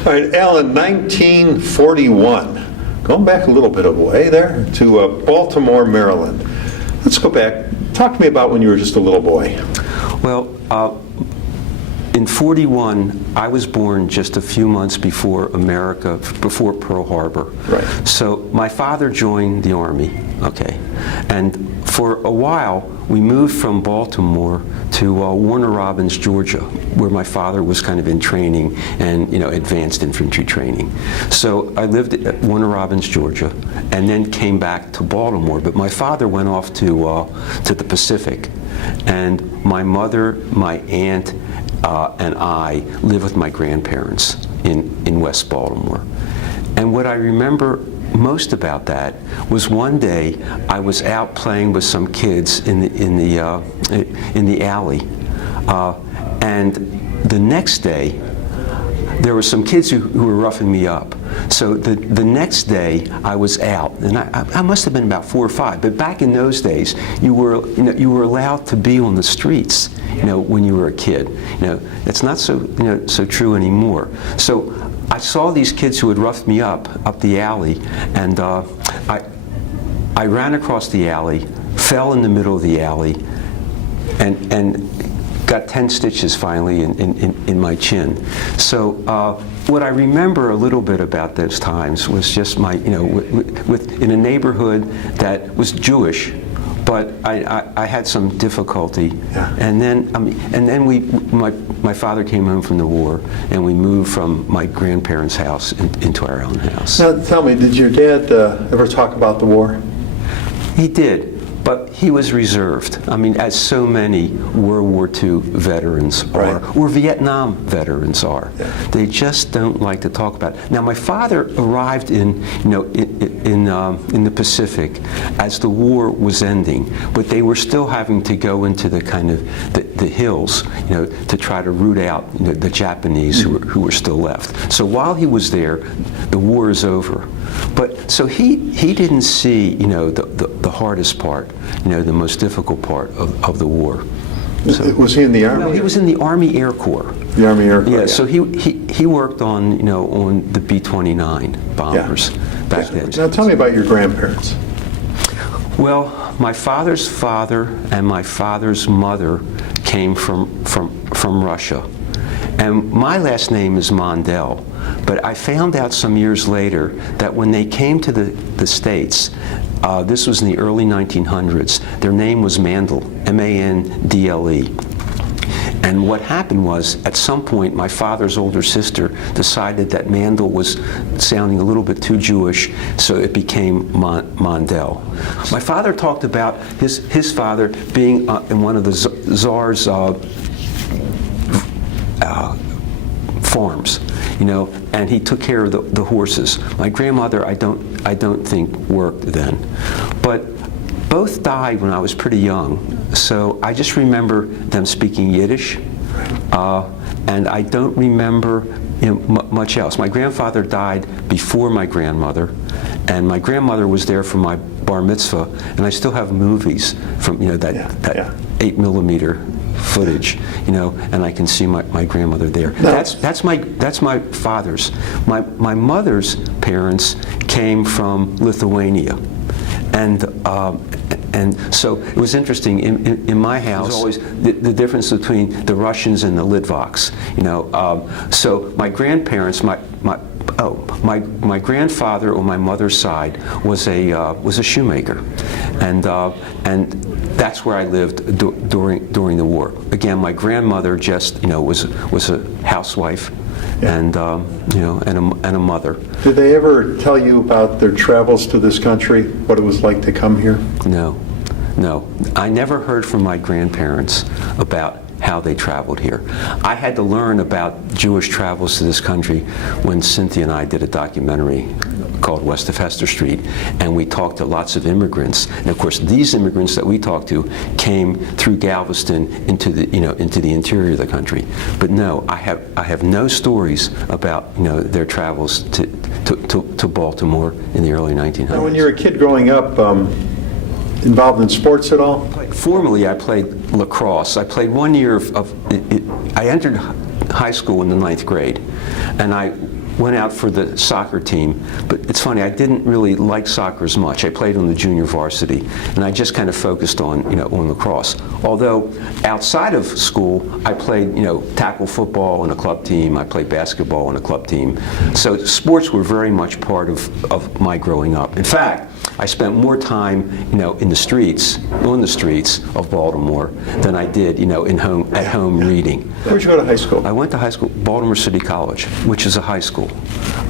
All right, Alan, 1941. Going back a little bit of a way there to Baltimore, Maryland. Let's go back. Talk to me about when you were just a little boy. Well, in 41, I was born just a few months before before Pearl Harbor. Right. So my father joined the Army, okay, and for a while we moved from Baltimore to Warner Robins, Georgia, where my father was kind of in training and advanced infantry training. So I lived at Warner Robins, Georgia, and then came back to Baltimore. But my father went off to the Pacific, and my mother, my aunt, and I live with my grandparents in West Baltimore. And what I remember most about that was one day I was out playing with some kids in the alley, and the next day there were some kids who were roughing me up. So the next day I was out, and I must have been about 4 or 5. But back in those days, you were allowed to be on the streets, when you were a kid. It's not so true anymore. So I saw these kids who had roughed me up the alley, and I ran across the alley, fell in the middle of the alley, and got 10 stitches finally in my chin. So what I remember a little bit about those times was just my, in a neighborhood that was Jewish, but I had some difficulty. Yeah. And then my father came home from the war, and we moved from my grandparents' house into our own house. Now, tell me, did your dad ever talk about the war? He did. But he was reserved. I mean, as so many World War II veterans are, Right. or Vietnam veterans are. Yeah. They just don't like to talk about it. Now, my father arrived in the Pacific as the war was ending, but they were still having to go into the kind of the hills, to try to root out the Japanese who were still left. So while he was there, the war is over. But so he didn't see the hardest part, the most difficult part of the war. So, was he in the Army? no, he was in the Army Air Corps. The Army Air Corps. Yeah, so he worked on on the B-29 bombers back then. Now tell me about your grandparents. Well, my father's father and my father's mother came from Russia. And my last name is Mondell, but I found out some years later that when they came to the States, this was in the early 1900s, their name was Mondell, M-A-N-D-L-E. And what happened was, at some point, my father's older sister decided that Mondell was sounding a little bit too Jewish, so it became Mondell. My father talked about his father being in one of the Tsar's farms, and he took care of the horses. My grandmother, I don't think worked then, but both died when I was pretty young. So I just remember them speaking Yiddish, and I don't remember much else. My grandfather died before my grandmother, and my grandmother was there for my bar mitzvah, and I still have movies from that 8mm footage, and I can see my grandmother there. No. That's my father's. My mother's parents came from Lithuania, and so it was interesting. In my house, there was always the difference between the Russians and the Litvaks. So my grandparents, my grandfather on my mother's side was a shoemaker, and that's where I lived during the war. Again, my grandmother just was a housewife, and and a mother. Did they ever tell you about their travels to this country, what it was like to come here? No. I never heard from my grandparents about how they traveled here. I had to learn about Jewish travels to this country when Cynthia and I did a documentary called West of Hester Street, and we talked to lots of immigrants. And of course, these immigrants that we talked to came through Galveston into the interior of the country. But no, I have no stories about their travels to Baltimore in the early 1900s. Now, when you were a kid growing up, involved in sports at all? Formally, I played lacrosse. I played 1 year I entered high school in the 9th grade, and I went out for the soccer team. But it's funny, I didn't really like soccer as much. I played on the junior varsity, and I just kind of focused on, on lacrosse. Although outside of school, I played, tackle football on a club team. I played basketball on a club team. So sports were very much part of my growing up. In fact, I spent more time, on the streets of Baltimore than I did, at home reading. Where'd you go to high school? I went to high school, Baltimore City College, which is a high school.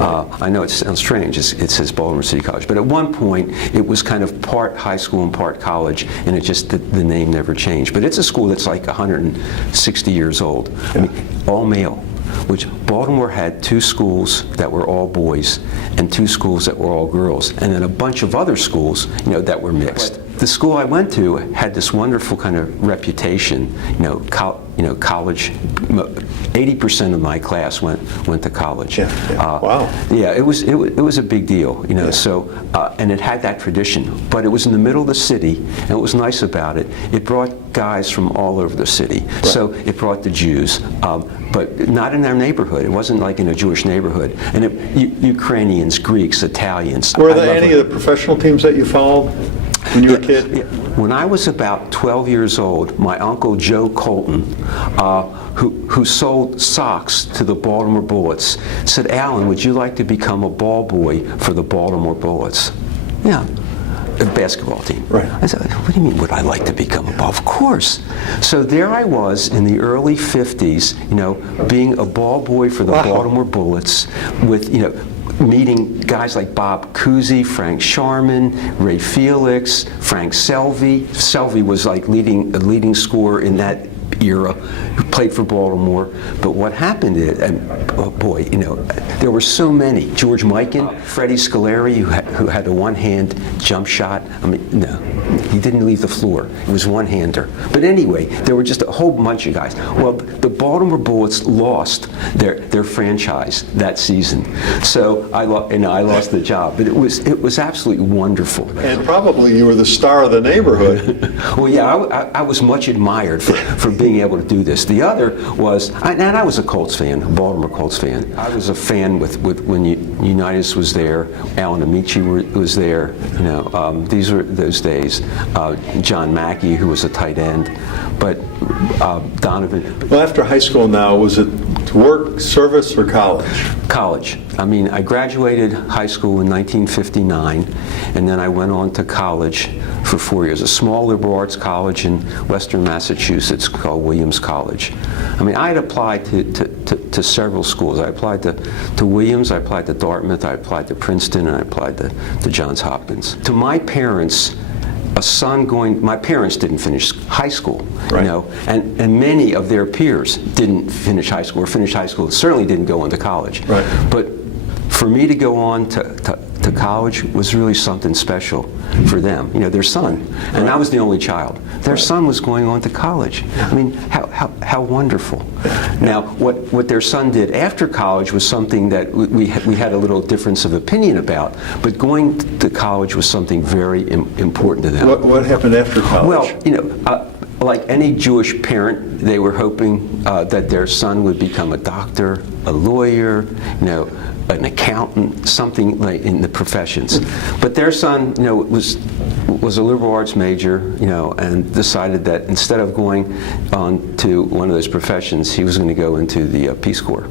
I know it sounds strange, it says Baltimore City College, but at one point it was kind of part high school and part college, and the name never changed. But it's a school that's like 160 years old. Yeah. I mean, all male. Which Baltimore had 2 schools that were all boys and 2 schools that were all girls, and then a bunch of other schools, that were mixed. The school I went to had this wonderful kind of reputation, college. 80% of my class went to college. Yeah. Wow. Yeah, it was a big deal, Yeah. So and it had that tradition, but it was in the middle of the city, and what was nice about it, it brought guys from all over the city. Right. So it brought the Jews, but not in our neighborhood. It wasn't like in a Jewish neighborhood. And Ukrainians, Greeks, Italians. Were there any of the professional teams that you followed when you were a kid? Yeah. When I was about 12 years old, my uncle Joe Colton, who sold socks to the Baltimore Bullets, said, "Alan, would you like to become a ball boy for the Baltimore Bullets?" Yeah. A basketball team. Right. I said, "What do you mean, would I like to become a ball?" Of course. So there I was in the early 50s, being a ball boy for the Baltimore Bullets with, meeting guys like Bob Cousy, Frank Sharman, Ray Felix, Frank Selvey. Selvey was like a leading scorer in that era, who played for Baltimore. But what happened is, there were so many. George Mikan, Freddie Scolari, who had a one-hand jump shot. I mean, no, he didn't leave the floor. It was one-hander. But anyway, there were just a whole bunch of guys. Well, the Baltimore Bullets lost their franchise that season, so I lost the job. But it was absolutely wonderful. And probably you were the star of the neighborhood. Well, yeah, I was much admired for being able to do this. The other was, and I was a Colts fan, a Baltimore Colts fan. I was a fan with when Unitas was there, Alan Amici was there. These were those days. John Mackey, who was a tight end, but Donovan. Well, after high school now, was it work, service, or college? College. I mean, I graduated high school in 1959, and then I went on to college for 4 years, a small liberal arts college in Western Massachusetts called Williams College. I mean, I had applied to several schools. I applied to Williams, I applied to Dartmouth, I applied to Princeton, and I applied to Johns Hopkins. To my parents, my parents didn't finish high school, right. And many of their peers didn't finish high school, or finished high school, certainly didn't go on to college. Right. But for me to go on to college was really something special for them. Their son, and I was the only child. Their son was going on to college. I mean, how wonderful. Now, what their son did after college was something that we had a little difference of opinion about, but going to college was something very important to them. What happened after college? Well, like any Jewish parent, they were hoping that their son would become a doctor, a lawyer, an accountant, something like in the professions. But their son, was a liberal arts major, and decided that instead of going on to one of those professions, he was going to go into the Peace Corps.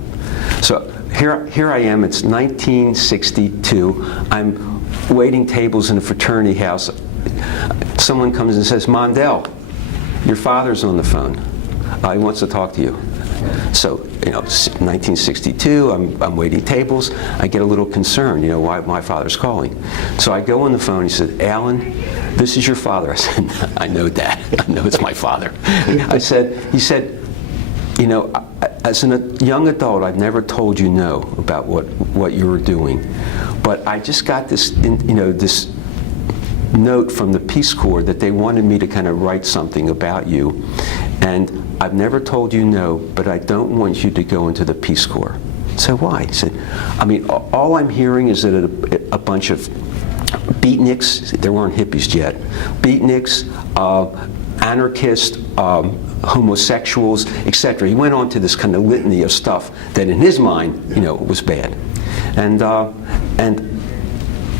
So here I am. It's 1962. I'm waiting tables in a fraternity house. Someone comes and says, "Mondell, your father's on the phone. He wants to talk to you." So, 1962, I'm waiting tables. I get a little concerned, why my father's calling. So I go on the phone. He said, "Alan, this is your father." I said, "I know, Dad. I know it's my father." He said, "As a young adult, I've never told you no about what you were doing, but I just got this, this note from the Peace Corps that they wanted me to kind of write something about you, and I've never told you no, but I don't want you to go into the Peace Corps." So why? He said, "I mean, all I'm hearing is that a bunch of beatniks, there weren't hippies yet, beatniks, anarchists, homosexuals, etc." He went on to this kind of litany of stuff that in his mind, was bad. And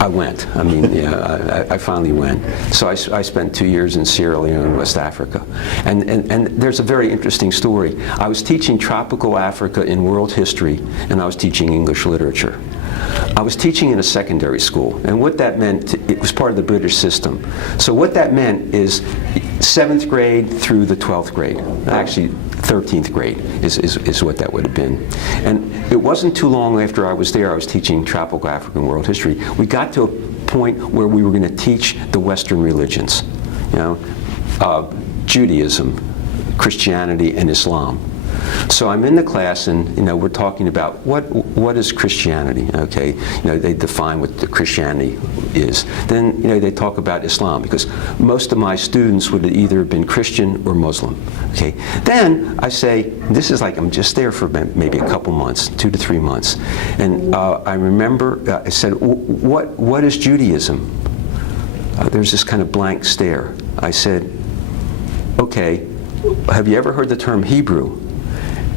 I went. I mean, yeah, I finally went. So I spent 2 years in Sierra Leone, West Africa. And there's a very interesting story. I was teaching tropical Africa in world history, and I was teaching English literature. I was teaching in a secondary school, and what that meant, it was part of the British system. So what that meant is 7th grade through the 12th grade. Actually, 13th grade is what that would have been. And it wasn't too long after I was there, I was teaching tropical African world history. We got to a point where we were going to teach the Western religions, Judaism, Christianity, and Islam. So I'm in the class, and we're talking about what is Christianity? Okay, they define what the Christianity is. Then they talk about Islam, because most of my students would have either been Christian or Muslim. Okay, then I say, this is like I'm just there for maybe a couple months, 2 to 3 months, and I remember I said, what is Judaism? There's this kind of blank stare. I said, okay, have you ever heard the term Hebrew?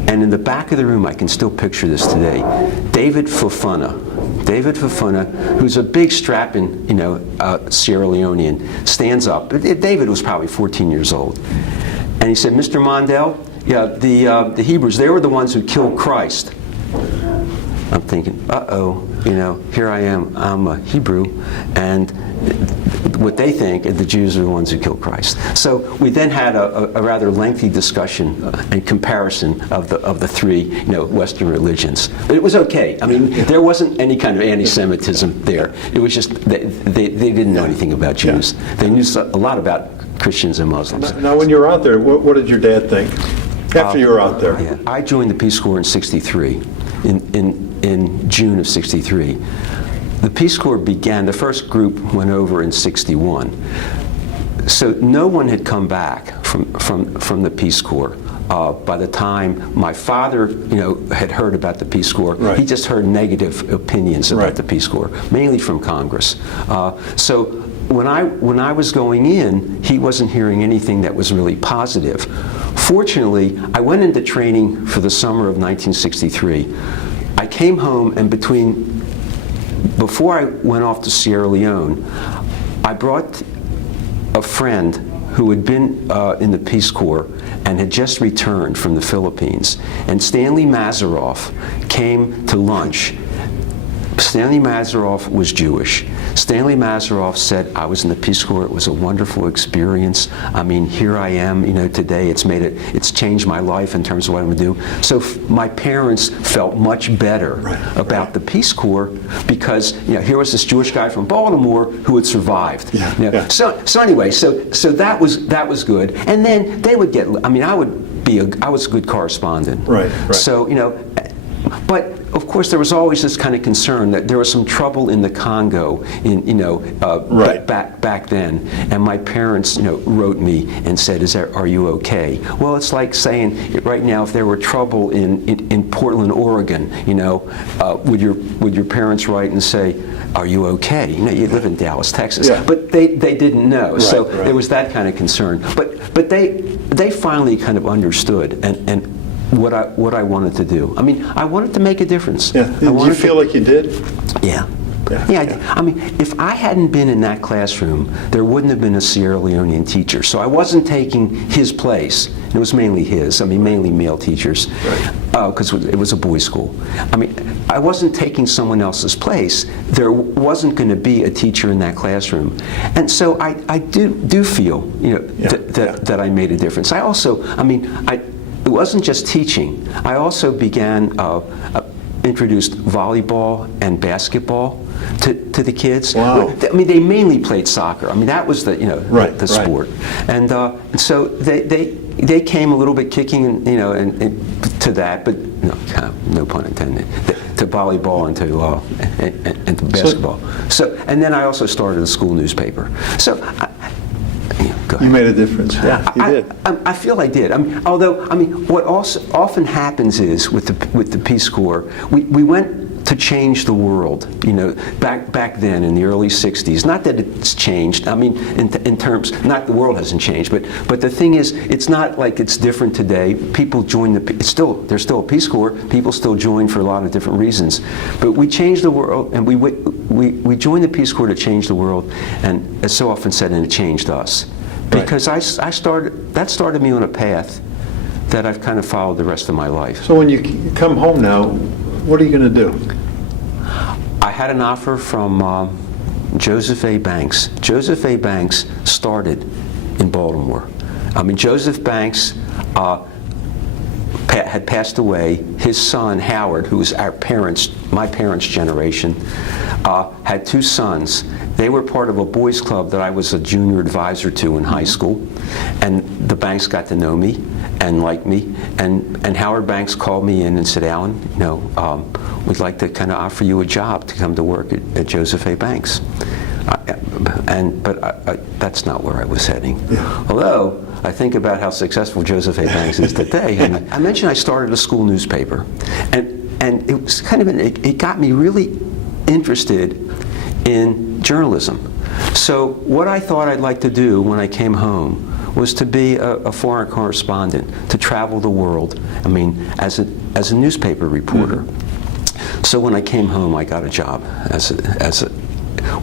And in the back of the room, I can still picture this today, David Fofana, who's a big strapping, Sierra Leonean, stands up. David was probably 14 years old. And he said, Mr. Mondell, yeah, the Hebrews, they were the ones who killed Christ. I'm thinking, uh-oh, here I am, I'm a Hebrew, and what they think, the Jews are the ones who killed Christ. So we then had a rather lengthy discussion and comparison of the three, Western religions. But it was okay. I mean, there wasn't any kind of anti-Semitism there. It was just they didn't know anything about Jews. They knew a lot about Christians and Muslims. Now, when you were out there, what did your dad think after you were out there? Yeah. I joined the Peace Corps in '63, in June of '63. The Peace Corps began, the first group went over in '61. So no one had come back from the Peace Corps. By the time my father, had heard about the Peace Corps, right. He just heard negative opinions about right. the Peace Corps, mainly from Congress. So when I was going in, he wasn't hearing anything that was really positive. Fortunately, I went into training for the summer of 1963. I came home, and before I went off to Sierra Leone, I brought a friend who had been in the Peace Corps and had just returned from the Philippines. And Stanley Mazeroff came to lunch. Stanley Mazeroff was Jewish. Stanley Mazeroff said, I was in the Peace Corps, it was a wonderful experience. I mean, here I am, today it's changed my life in terms of what I'm going to do. So my parents felt much better about the Peace Corps because, here was this Jewish guy from Baltimore who had survived. Yeah. So anyway, so that was good. And then they would get, I was a good correspondent. Right. So, but of course, there was always this kind of concern that there was some trouble in the Congo, back then. And my parents, wrote me and said, "Are you okay?" Well, it's like saying right now, if there were trouble in Portland, Oregon, would your parents write and say, "Are you okay?" You live in Dallas, Texas, but they didn't know. So there was that kind of concern. But they finally kind of understood and what I wanted to do. I mean, I wanted to make a difference. Yeah. Did you feel like you did? Yeah. I mean, if I hadn't been in that classroom, there wouldn't have been a Sierra Leonean teacher. So I wasn't taking his place. It was mainly his. I mean, mainly male teachers, because it was a boys' school. I mean, I wasn't taking someone else's place. There wasn't going to be a teacher in that classroom, and so I do feel, that I made a difference. I also, it wasn't just teaching. I also began, introduced volleyball and basketball to the kids. Wow. I mean, they mainly played soccer. I mean, that was the the sport. And so they came a little bit kicking, and to that, but no pun intended, to volleyball and to basketball. So and then I also started a school newspaper. So. You made a difference. Yeah, you did. I feel I did. What also often happens is with the Peace Corps, we went to change the world. You know, back then in the early '60s. Not that it's changed. I mean, in terms, not the world hasn't changed, but the thing is, it's not like it's different today. People join there's still a Peace Corps. People still join for a lot of different reasons. But we changed the world, and we joined the Peace Corps to change the world, and as so often said, and it changed us. Because that started me on a path that I've kind of followed the rest of my life. So when you come home now, what are you going to do? I had an offer from Joseph A. Banks. Joseph A. Banks started in Baltimore. I mean, Joseph Banks had passed away. His son, Howard, who was my parents' generation, had two sons. They were part of a boys' club that I was a junior advisor to in high school. And the Banks got to know me and like me. And Howard Banks called me in and said, Alan, you know, we'd like to kind of offer you a job to come to work at Joseph A. Banks. But that's not where I was heading. Yeah. Although I think about how successful Joseph A. Banks is today. And I mentioned I started a school newspaper, and it was kind of it got me really interested in journalism. So what I thought I'd like to do when I came home was to be a foreign correspondent, to travel the world. I mean, as a newspaper reporter. Mm-hmm. So when I came home, I got a job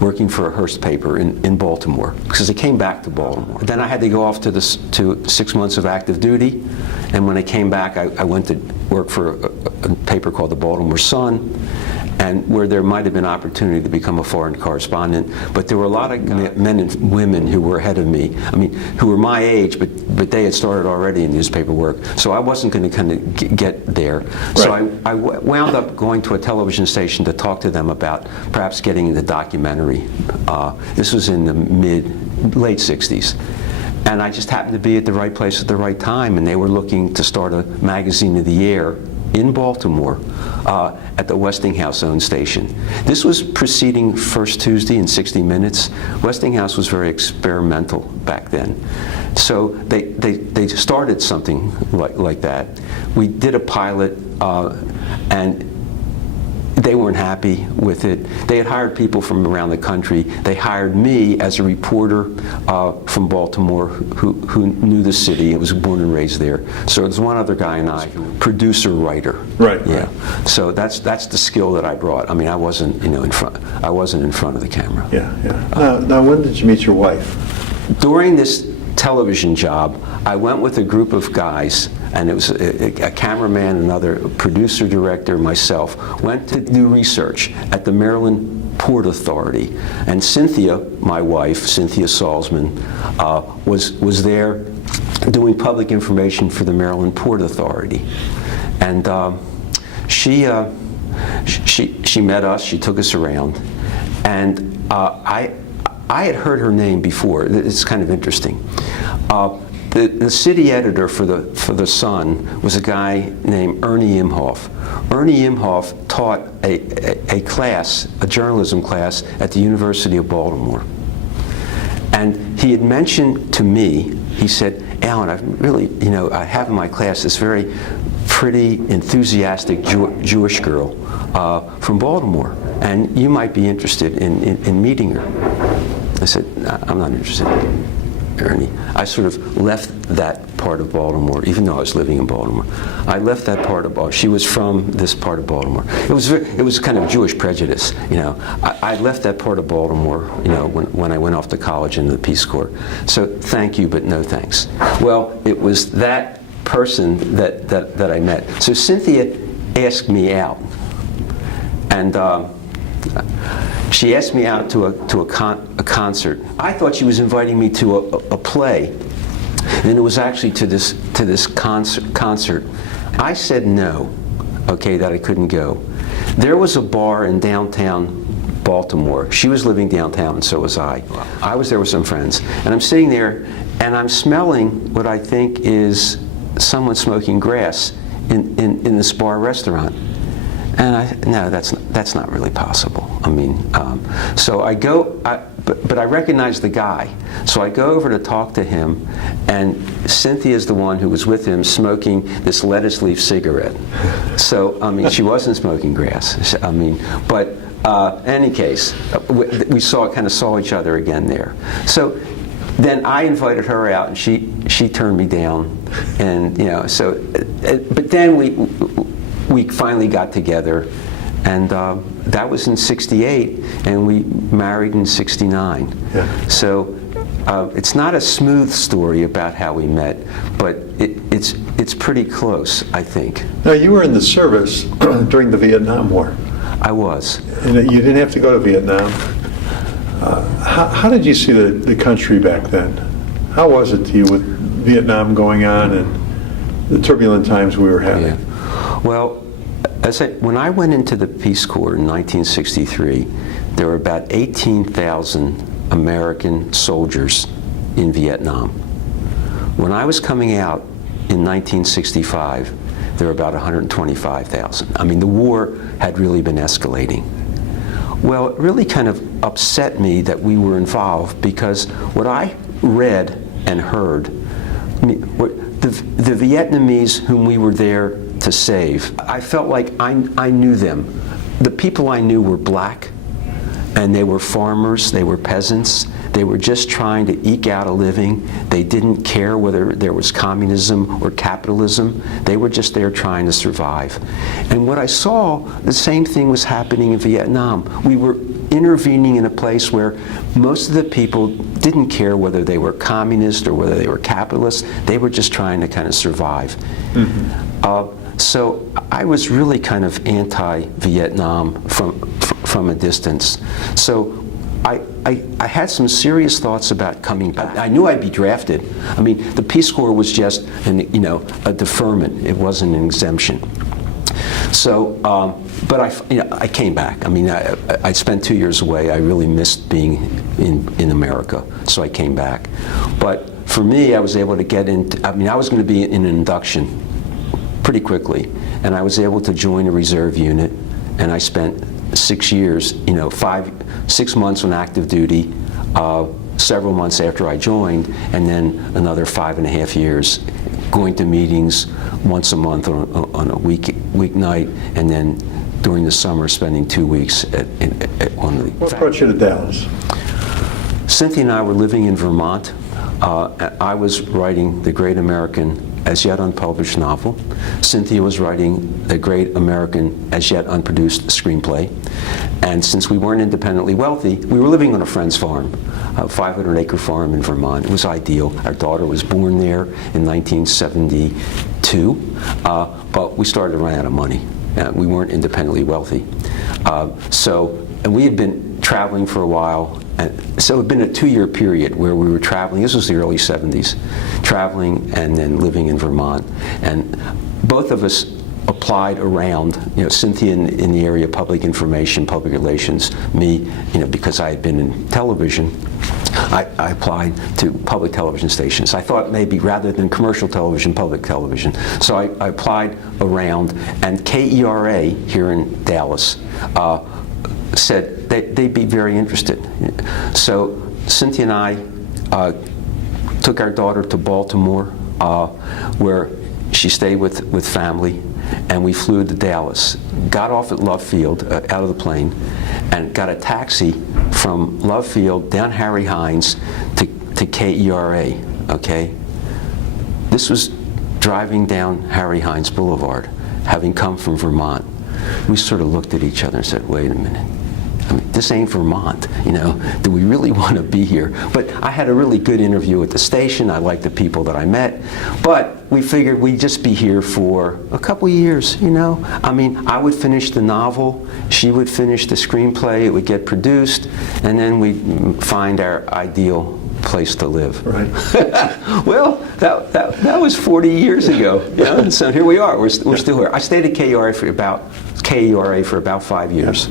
working for a Hearst paper in Baltimore, because I came back to Baltimore. Then I had to go off to 6 months of active duty, and when I came back, I went to work for a paper called the Baltimore Sun, and where there might have been opportunity to become a foreign correspondent, but there were a lot of men and women who were ahead of me. I mean, who were my age, but they had started already in newspaper work. So I wasn't going to kind of get there. Right. So I wound up going to a television station to talk to them about perhaps getting into documentary. This was in the late '60s. And I just happened to be at the right place at the right time, and they were looking to start a magazine of the year in Baltimore at the Westinghouse-owned station. This was preceding First Tuesday and 60 Minutes. Westinghouse was very experimental back then. So they started something like that. We did a pilot, and they weren't happy with it. They had hired people from around the country. They hired me as a reporter from Baltimore who knew the city. I was born and raised there. So there's one other guy and I, producer, writer. Right. Yeah. So that's the skill that I brought. I mean, I wasn't in front of the camera. Yeah. Yeah. Now, when did you meet your wife? During this television job, I went with a group of guys, and it was a cameraman, another producer, director, myself, went to do research at the Maryland Port Authority. And Cynthia, my wife, Cynthia Salzman, was there doing public information for the Maryland Port Authority. And she met us, she took us around, and I had heard her name before. It's kind of interesting. The city editor for the Sun was a guy named Ernie Imhoff. Ernie Imhoff taught a class, a journalism class, at the University of Baltimore. And he had mentioned to me, he said, Alan, I have in my class this very pretty, enthusiastic Jewish girl from Baltimore, and you might be interested in meeting her. I said, I'm not interested, Ernie. I sort of left that part of Baltimore, even though I was living in Baltimore. I left that part of Baltimore. She was from this part of Baltimore. It was kind of Jewish prejudice, you know. I left that part of Baltimore, you know, when I went off to college into the Peace Corps. So thank you, but no thanks. Well, it was that person that I met. So Cynthia asked me out, and she asked me out to a concert. I thought she was inviting me to a play, and it was actually to this concert. I said no, okay, that I couldn't go. There was a bar in downtown Baltimore. She was living downtown, and so was I. I was there with some friends, and I'm sitting there, and I'm smelling what I think is someone smoking grass in this bar restaurant. And no, that's not really possible. I I mean, so I go, but I recognize the guy. So I go over to talk to him, and Cynthia is the one who was with him smoking this lettuce leaf cigarette. So, I mean, she wasn't smoking grass. I mean, but in any case, we kind of saw each other again there. So then I invited her out, and she turned me down, and so. But then we finally got together, and that was in '68, and we married in '69. Yeah. So it's not a smooth story about how we met, but it's pretty close, I think. Now, you were in the service during the Vietnam War. I was. And you didn't have to go to Vietnam. How did you see the country back then? How was it to you with Vietnam going on and the turbulent times we were having? Yeah. Well, when I went into the Peace Corps in 1963, there were about 18,000 American soldiers in Vietnam. When I was coming out in 1965, there were about 125,000. I mean, the war had really been escalating. Well, it really kind of upset me that we were involved, because what I read and heard, the Vietnamese whom we were there to save, I felt like I knew them. The people I knew were black, and they were farmers, they were peasants, they were just trying to eke out a living. They didn't care whether there was communism or capitalism. They were just there trying to survive. And what I saw, the same thing was happening in Vietnam. We were intervening in a place where most of the people didn't care whether they were communist or whether they were capitalist. They were just trying to kind of survive. Mm-hmm. So I was really kind of anti-Vietnam from a distance. So I had some serious thoughts about coming back. I knew I'd be drafted. I mean, the Peace Corps was just a deferment. It wasn't an exemption. So, but I came back. I mean, I spent 2 years away. I really missed being in America, so I came back. But for me, I was able to get into, I was going to be in an induction pretty quickly, and I was able to join a reserve unit, and I spent 6 years, 6 months on active duty, several months after I joined, and then another 5.5 years going to meetings once a month on a weeknight, and then during the summer spending 2 weeks on the... What brought you to Dallas? Cynthia and I were living in Vermont. I was writing the great American as yet unpublished novel. Cynthia was writing the great American as yet unproduced screenplay. And since we weren't independently wealthy, we were living on a friend's farm, a 500-acre farm in Vermont. It was ideal. Our daughter was born there in 1972, but we started to run out of money. We weren't independently wealthy. And we had been traveling for a while. And so it had been a 2-year period where we were traveling. This was the early 70s, traveling and then living in Vermont. And both of us applied around, Cynthia in the area of public information, public relations, me, because I had been in television, I applied to public television stations. I thought maybe rather than commercial television, public television. So I applied around, and KERA here in Dallas said they'd be very interested. So Cynthia and I took our daughter to Baltimore, where she stayed with family, and we flew to Dallas. Got off at Love Field, out of the plane, and got a taxi from Love Field down Harry Hines to KERA, okay? This was driving down Harry Hines Boulevard, having come from Vermont. We sort of looked at each other and said, wait a minute. I mean, this ain't Vermont, do we really want to be here? But I had a really good interview at the station. I liked the people that I met. But we figured we'd just be here for a couple years, I mean, I would finish the novel, she would finish the screenplay, it would get produced, and then we'd find our ideal place to live. Right. Well, that was 40 years ago. So here we are. We're still here. I stayed at KERA for about 5 years,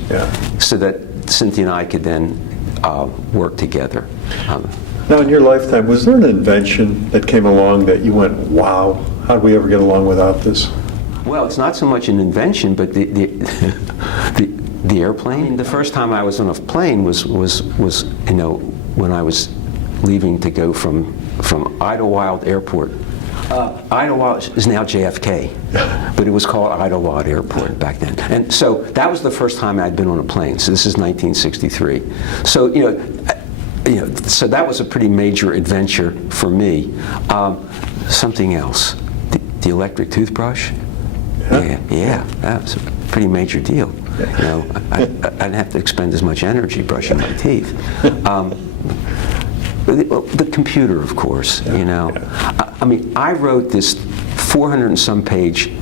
so that Cynthia and I could then work together. Now, in your lifetime, was there an invention that came along that you went, wow, how did we ever get along without this? Well, it's not so much an invention, but the airplane. The first time I was on a plane was when I was leaving to go from Idlewild Airport. Idlewild is now JFK, but it was called Idlewild Airport back then. And so that was the first time I'd been on a plane. So this is 1963. So so that was a pretty major adventure for me. Something else, the electric toothbrush. Yeah, that was a pretty major deal. I didn't have to expend as much energy brushing my teeth. The computer, of course. I mean, I wrote this 400 and some page,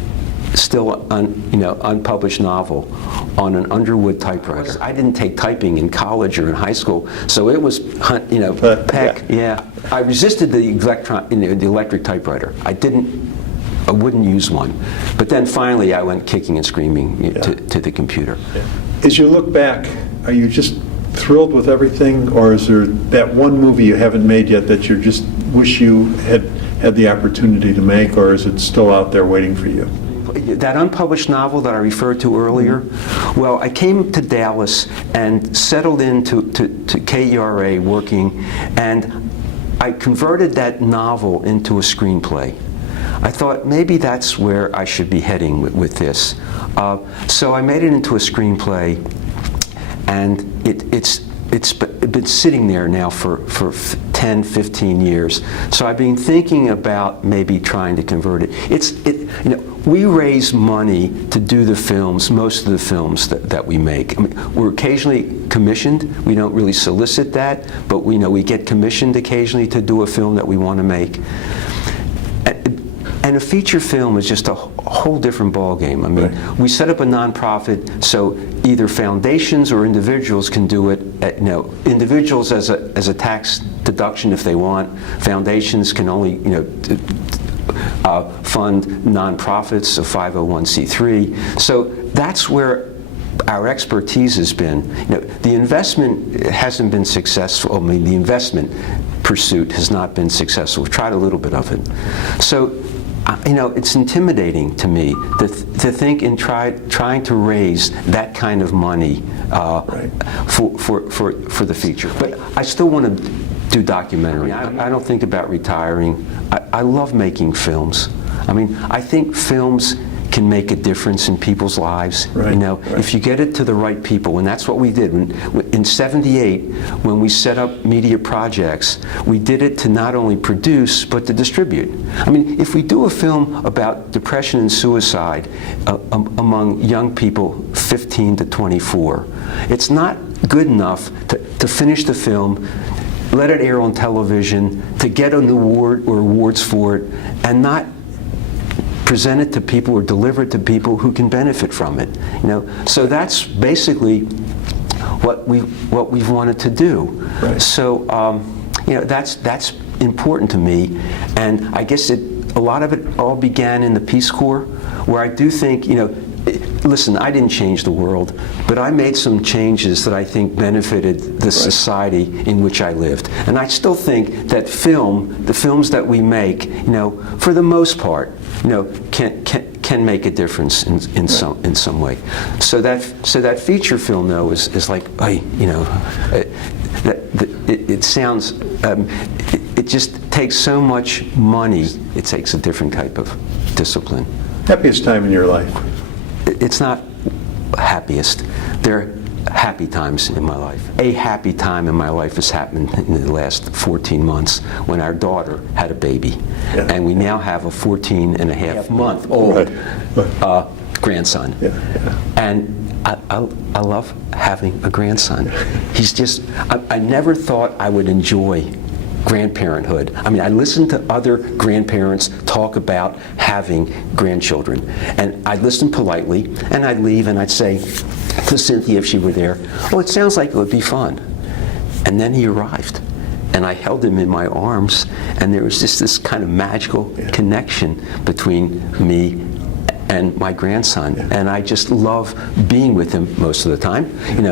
still unpublished novel on an Underwood typewriter. I didn't take typing in college or in high school, so it was Peck. Yeah, I resisted the electric typewriter. I wouldn't use one, but then finally I went kicking and screaming to the computer. As you look back, are you just thrilled with everything, or is there that one movie you haven't made yet that you just wish you had the opportunity to make, or is it still out there waiting for you? That unpublished novel that I referred to earlier, well, I came to Dallas and settled into KERA working, and I converted that novel into a screenplay. I thought maybe that's where I should be heading with this. So I made it into a screenplay, and it's been sitting there now for 10, 15 years. So I've been thinking about maybe trying to convert it. We raise money to do the films, most of the films that we make. I mean, we're occasionally commissioned. We don't really solicit that, but we get commissioned occasionally to do a film that we want to make. And a feature film is just a whole different ballgame. I mean, we set up a nonprofit, so either foundations or individuals can do it. Individuals as a tax deduction if they want. Foundations can only fund nonprofits, a 501c3. So that's where our expertise has been. The investment hasn't been successful. I mean, the investment pursuit has not been successful. We've tried a little bit of it. So. It's intimidating to me to think in trying to raise that kind of money for the feature. But I still want to do documentary. I don't think about retiring. I love making films. I mean, I think films can make a difference in people's lives. If you get it to the right people, and that's what we did. In '78, when we set up media projects, we did it to not only produce, but to distribute. I mean, if we do a film about depression and suicide among young people 15 to 24, it's not good enough to finish the film, let it air on television, to get an award or awards for it, and not present it to people or deliver it to people who can benefit from it. So that's basically what we've wanted to do. So that's important to me, and I guess a lot of it all began in the Peace Corps, where I do think listen, I didn't change the world, but I made some changes that I think benefited the society in which I lived. And I still think that the films that we make, for the most part, can make a difference in some way. So that feature film, though, is like, it sounds, it just takes so much money. It takes a different type of discipline. Happiest time in your life? It's not happiest. There are happy times in my life. A happy time in my life has happened in the last 14 months when our daughter had a baby. And we now have a 14-and-a-half-month-old grandson. And I love having a grandson. He's just, I never thought I would enjoy grandparenthood. I mean, I listened to other grandparents talk about having grandchildren, and I'd listen politely, and I'd leave, and I'd say to Cynthia, if she were there, "Oh, it sounds like it would be fun." And then he arrived, and I held him in my arms, and there was just this kind of magical connection between me and my grandson, and I just love being with him most of the time, and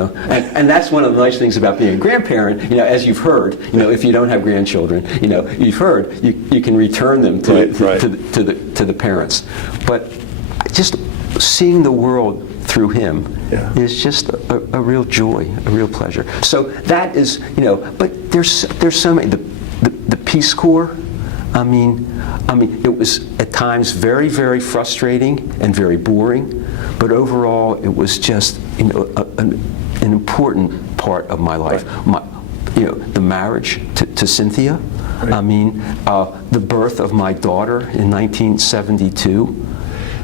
that's one of the nice things about being a grandparent, as you've heard, if you don't have grandchildren, you've heard, you can return them to the parents. But just seeing the world through him Yeah. is just a real joy, a real pleasure. So that is, but there's so many. The Peace Corps, I mean, it was at times very, very frustrating and very boring, but overall it was just, an important part of my life. The marriage to Cynthia. Right. I mean, the birth of my daughter in 1972.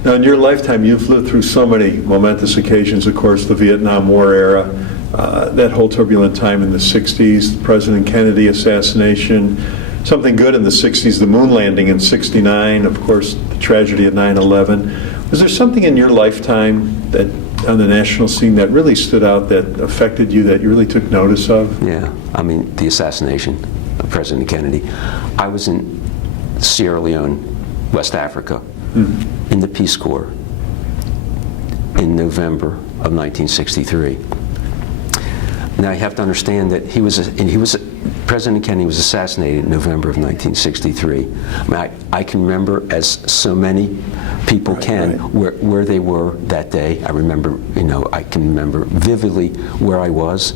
Now, in your lifetime, you've lived through so many momentous occasions, of course, the Vietnam War era, that whole turbulent time in the 60s, President Kennedy assassination, something good in the 60s, the moon landing in 69, of course, the tragedy of 9/11. Was there something in your lifetime that on the national scene that really stood out, that affected you, that you really took notice of? Yeah, I mean, the assassination of President Kennedy. I was in Sierra Leone, West Africa, in the Peace Corps in November of 1963. Now you have to understand that President Kennedy was assassinated in November of 1963. I mean, I can remember, as so many people can, where they were that day. I remember, I can remember vividly where I was.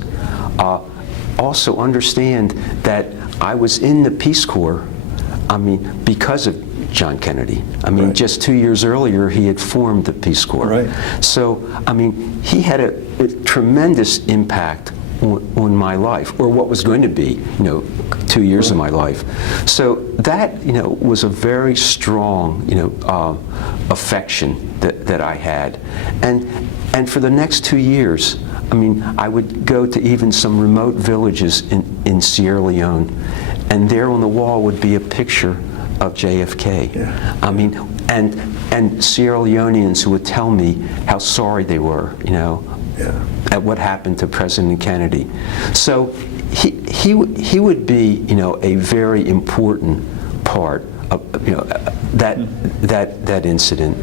Also understand that I was in the Peace Corps, because of John Kennedy. Just 2 years earlier, he had formed the Peace Corps. Right. So, he had a tremendous impact on my life, or what was going to be, 2 years of my life. So that, was a very strong, affection that I had. And for the next 2 years, I would go to even some remote villages in Sierra Leone, and there on the wall would be a picture of JFK. Yeah. And Sierra Leoneans who would tell me how sorry they were, at what happened to President Kennedy. So he would be, a very important part of, that incident.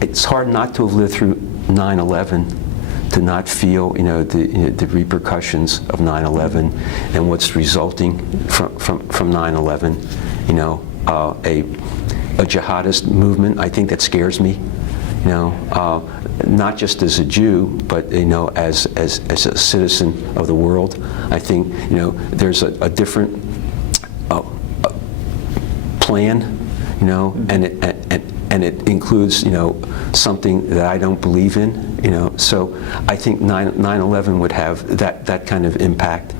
It's hard not to have lived through 9/11, to not feel, the repercussions of 9/11 and what's resulting from 9/11. A jihadist movement, I think that scares me. Not just as a Jew, but as a citizen of the world. I think there's a different plan, and it includes something that I don't believe in. So I think 9/11 would have that kind of impact.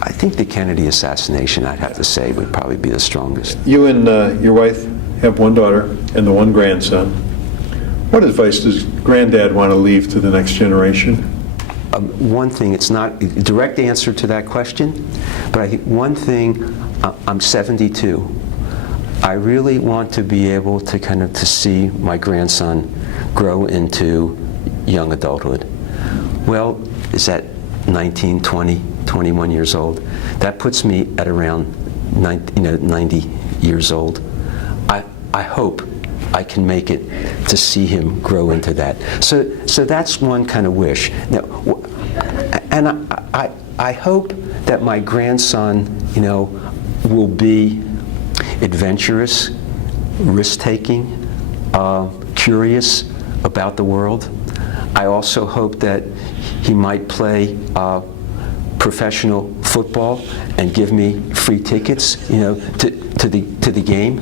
I think the Kennedy assassination, I'd have to say, would probably be the strongest. You and your wife have one daughter and the one grandson. What advice does Granddad want to leave to the next generation? One thing, it's not a direct answer to that question, but I think one thing, I'm 72. I really want to be able to to see my grandson grow into young adulthood. Well, is that 19, 20, 21 years old? That puts me at around 90 years old. I hope I can make it to see him grow into that. So that's one kind of wish. Now, and I hope that my grandson, will be adventurous, risk-taking, curious about the world. I also hope that he might play professional football and give me free tickets, to the game.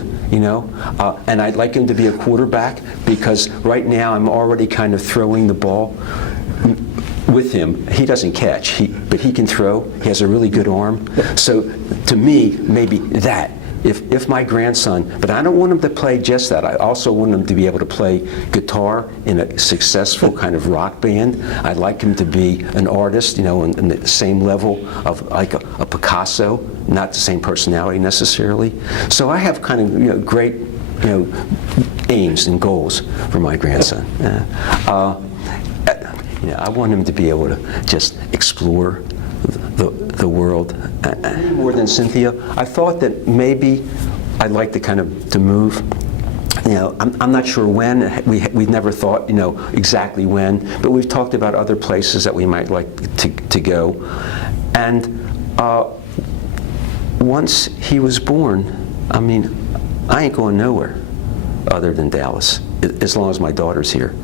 And I'd like him to be a quarterback, because right now I'm already kind of throwing the ball with him. He doesn't catch, but he can throw. He has a really good arm. So to me, maybe that. If my grandson, but I don't want him to play just that. I also want him to be able to play guitar in a successful kind of rock band. I'd like him to be an artist, in the same level of like a Picasso, not the same personality necessarily. So I have kind of great aims and goals for my grandson. I want him to be able to just explore the world more than Cynthia. I thought that maybe I'd like to move. I'm not sure when. We've never thought exactly when, but we've talked about other places that we might like to go. And once he was born, I ain't going nowhere other than Dallas, as long as my daughter's here,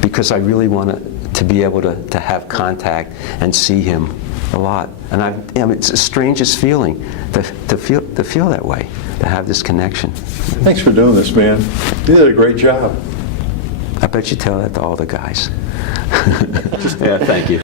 because I really want to be able to have contact and see him a lot. And it's the strangest feeling to feel that way, to have this connection. Thanks for doing this, man. You did a great job. I bet you tell that to all the guys. Yeah, thank you.